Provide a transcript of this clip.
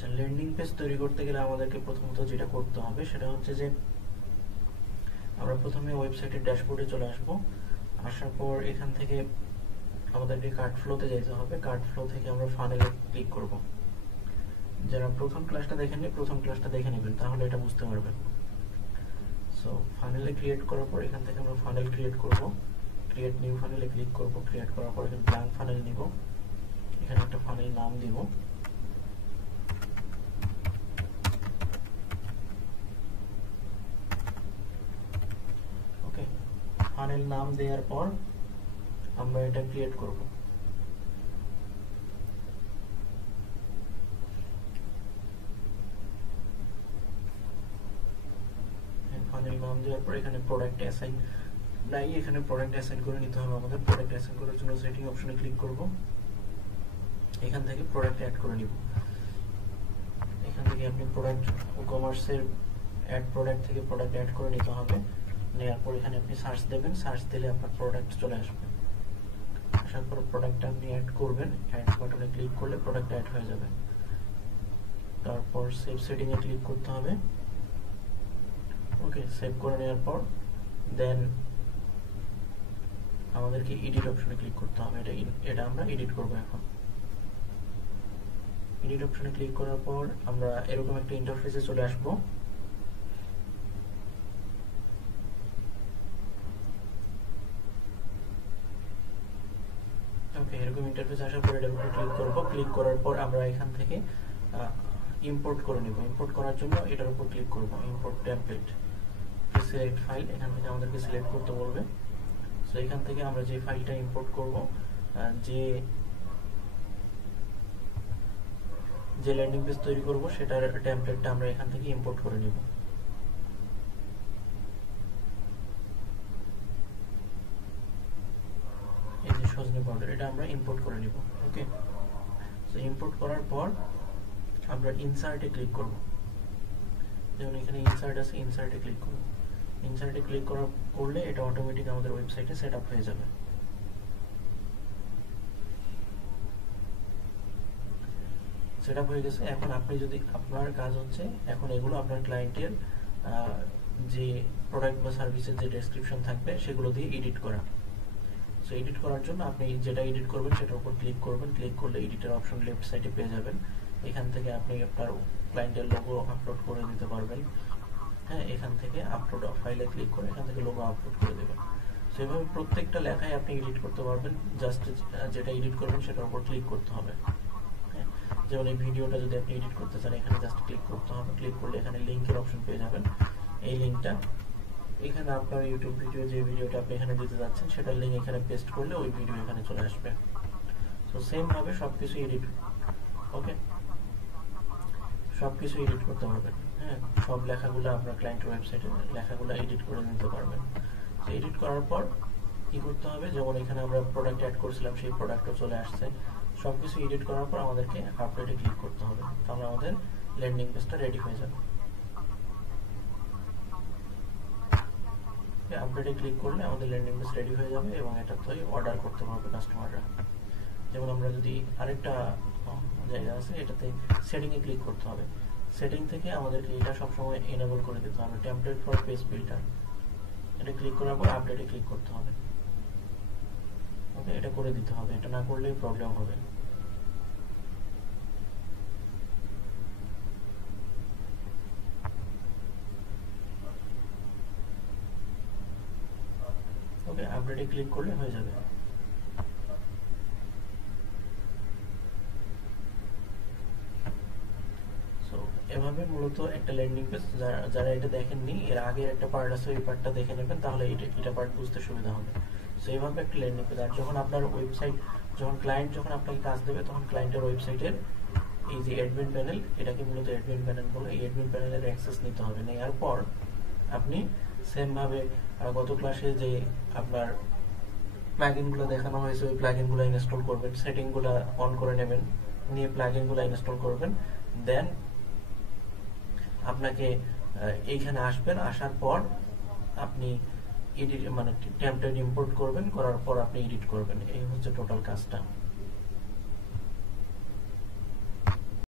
আচ্ছা, landing page তৈরি করতে গেলে আমাদেরকে প্রথমত যেটা করতে হবে সেটা হচ্ছে যে আমরা প্রথমে ওয়েবসাইটের ড্যাশবোর্ডে চলে আসব। আসার পর এখান থেকে আমাদেরকে কার্ট ফ্লোতে যেতে হবে। কার্ট ফ্লো থেকে আমরা ফানেলে ক্লিক করব। যারা প্রথম ক্লাসটা দেখেননি, প্রথম ক্লাসটা দেখে নেবেন, তাহলে এটা বুঝতে পারবেন। সো ফানেলে ক্রিয়েট করার পর এখান থেকে আমরা ফানেল ক্রিয়েট করব। ক্রিয়েট নিউ ফানেলে ক্লিক করব। ক্রিয়েট করার পর এখানে ব্ল্যাঙ্ক ফানেল নিব। এখানে একটা ফানেল নাম দিব। ওকে, ফানেল নাম দেওয়ার পর আমরা এটা ক্রিয়েট করব। ফানেল নাম দেওয়ার পর এখানে প্রোডাক্ট অ্যাসাইন নাই, এখানে প্রোডাক্ট অ্যাসাইন করে নিতে হবে আমাদের। প্রোডাক্ট অ্যাসাইন করার জন্য সেটিং অপশনে ক্লিক করব। এখান থেকে প্রোডাক্ট অ্যাড করে নিব। এখান থেকে আপনি প্রোডাক্ট কমার্সের অ্যাড প্রোডাক্ট থেকে প্রোডাক্ট অ্যাড করে নিতে হবে। নেওয়ার পর এখানে আপনি সার্চ দেবেন। সার্চ দিলে আপনার প্রোডাক্ট চলে আসবে। আসার পর প্রোডাক্টটা আপনি অ্যাড করবেন। অ্যাড বাটনে ক্লিক করলে প্রোডাক্ট অ্যাড হয়ে যাবে। তারপর সেভ সেটিং এ ক্লিক করতে হবে। ওকে, সেভ করে নেওয়ার পর দেন আমাদেরকে এডিট অপশনে ক্লিক করতে হবে। এটা আমরা এডিট করব এখন। এডিট অপশনে ক্লিক করার পর আমরা এরকম একটা ইন্টারফেসে চলে আসব। ওকে, এরকম ইন্টারফেস আসার পর এটার উপরে ক্লিক করব। ক্লিক করার পর আমরা এখান থেকে ইম্পোর্ট করে নিব। ইম্পোর্ট করার জন্য এটার উপর ক্লিক করব, ইম্পোর্ট টেমপ্লেট। সিলেক্ট ফাইল, এখান থেকে আমাদেরকে সিলেক্ট করতে বলবে। সো এখান থেকে আমরা যে ফাইলটা ইম্পোর্ট করব, যে ল্যান্ডিং পেজ তৈরি করব সেটার টেমপ্লেটটা আমরা এখান থেকে ইম্পোর্ট করে নিব। এই যে সজনে পাউডার, এটা আমরা ইম্পোর্ট করে নিব। ওকে, সো ইম্পোর্ট করার পর আমরা ইনসার্টে ক্লিক করব। যেমন এখানে ইনসার্ট আছে, ইনসার্টে ক্লিক করব। ইনসার্টে ক্লিক করলে এটা অটোমেটিক আমাদের ওয়েবসাইটে সেটআপ হয়ে যাবে। সেটআপ হয়ে গেছে। এখন আপনি যদি, আপনার কাজ হচ্ছে এখন এগুলো আপনার ক্লায়েন্টের যে প্রোডাক্ট বা সার্ভিসের যে ডেসক্রিপশন থাকবে সেগুলো দিয়ে এডিট করা। সো এডিট করার জন্য আপনি যেটা এডিট করবেন সেটার উপর ক্লিক করবেন। ক্লিক করলে এডিটর অপশন লেফট সাইডে পেয়ে যাবেন। এখান থেকে আপনি আপনার ক্লায়েন্টের লোগো আপলোড করে দিতে পারবেন। হ্যাঁ, এখান থেকে আপলোড ফাইলে ক্লিক করে এখান থেকে লোগো আপলোড করে দেবেন। সো এভাবে প্রত্যেকটা লেখায় আপনি এডিট করতে পারবেন। জাস্ট যেটা এডিট করবেন সেটার উপর ক্লিক করতে হবে। যেমন এই ভিডিওটা যদি আপনি এডিট করতে চান, এখানে জাস্ট ক্লিক করতে হবে। ক্লিক করলে এখানে লিংকের অপশন পেয়ে যাবেন। এই লিংকটা এখানে আপনার ইউটিউব ভিডিও, যে ভিডিওটা আপনি এখানে দিতে যাচ্ছেন সেটার লিংক এখানে পেস্ট করলে ওই ভিডিও এখানে চলে আসবে। সো সেম ভাবে সবকিছু এডিট, ওকে, সবকিছু এডিট করতে পারবেন। হ্যাঁ, সব লেখাগুলো আপনার ক্লায়েন্টের ওয়েবসাইটে লেখাগুলো এডিট করে নিতে পারবেন। তো এডিট করার পর কি করতে হবে, যেমন এখানে আমরা প্রোডাক্ট অ্যাড করেছিলাম সেই প্রোডাক্টও চলে আসছে। সবকিছু এডিট করার পর আমাদেরকে আপডেটে ক্লিক করতে হবে, তাহলে আমাদের ল্যান্ডিং পেজটা রেডি হয়ে যাবে। আপডেটে ক্লিক করলে আমাদের ল্যান্ডিং পেজ রেডি হয়ে যাবে এবং এটা তো অর্ডার করতে পারবে কাস্টমাররা। যেমন আমরা যদি আরেকটা জায়গা আছে, এটাতে সেটিং এ ক্লিক করতে হবে। সেটিং থেকে আমাদেরকে এটা সবসময় এনেবল করে দিতে হবে, টেমপ্লেট ফর পেজ বিল্ডার। এটা ক্লিক করার পর আপডেটে ক্লিক করতে হবে। ওকে, এটা করে দিতে হবে, এটা না করলেই প্রবলেম হবে। ওকে, আপডেটে ক্লিক করলে হয়ে যাবে। এভাবে মূলত একটা ল্যান্ডিং পেজ, যারা এটা দেখেননি, এর আগে একটা পার্ট আছে, ওই পার্টটা দেখে নেবেন, তাহলে এটা পার্ট বুঝতে সুবিধা হবে। সো এইভাবে একটা ল্যান্ডিং পেজ। আর যখন আপনার ওয়েবসাইট, যখন ক্লায়েন্ট যখন আপনাকে কাজ দেবে, তখন ক্লায়েন্টের ওয়েবসাইটের এই যে অ্যাডমিন প্যানেল, এটাকে মূলত অ্যাডমিন প্যানেল বলে, এই অ্যাডমিন প্যানেলের অ্যাক্সেস নিতে হবে। নেওয়ার পর আপনি সেম ভাবে গত ক্লাসে যে আপনার প্লাগইনগুলো দেখানো হয়েছে ওই প্লাগইনগুলো ইনস্টল করবেন, সেটিংগুলো অন করে নেবেন, নিয়ে প্লাগইনগুলো ইনস্টল করবেন। দেন আপনাকে এইখানে আসবেন। আসার পর আপনি এডিট, মানে টেমপ্লেট ইম্পোর্ট করবেন, করার পর আপনি এডিট করবেন। এই হচ্ছে টোটাল কাজটা।